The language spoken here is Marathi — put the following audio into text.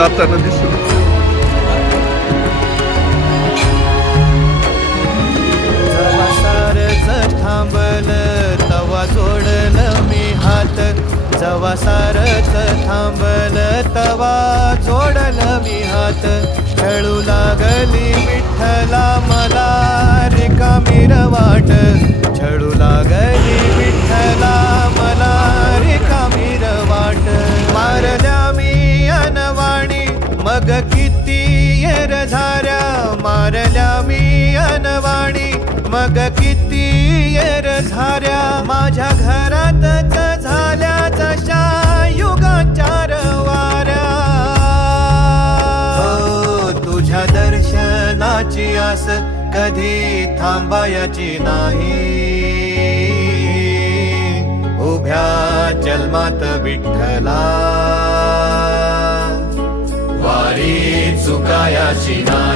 जाताना दिसलं. जवा सारच थांबल तवा जोडलं मी हात. जवा सारच थांबल तवा जोडलं मी हात. खेळू लागली विठ्ठला मला रिकामी वाट छळू लागली किती झाऱ्या मारल्या मी अनवाणी. मग किती झाऱ्या माझ्या घरातच झाल्या जशा युगाचार वाऱ्या हो, तुझ्या दर्शनाची आस कधी थांबायची नाही. उभ्या जन्मात विठ्ठला. सुखायाची ना.